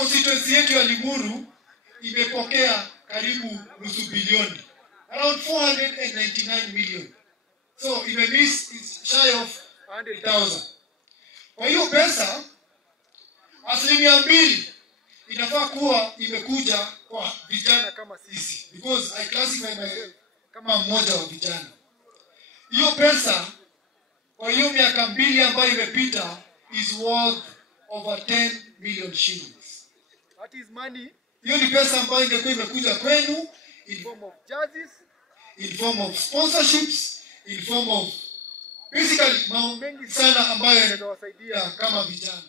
constituency yetu ya Limuru imepokea karibu nusu bilioni, around 499 million. So imemiss, is shy of 100,000. Kwa hiyo pesa 2% inafaa kuwa imekuja kwa vijana kama sisi, because I classify myself kama mmoja wa vijana. Hiyo pesa kwa hiyo miaka 2 ambayo imepita is worth over 10 million shillings. That is money. Hiyo ni pesa ambayo ingekuwa imekuja kwenu In form of jerseys, in form of sponsorships, in form of basically mambo mengi sana ambayo yanawasaidia kama vijana.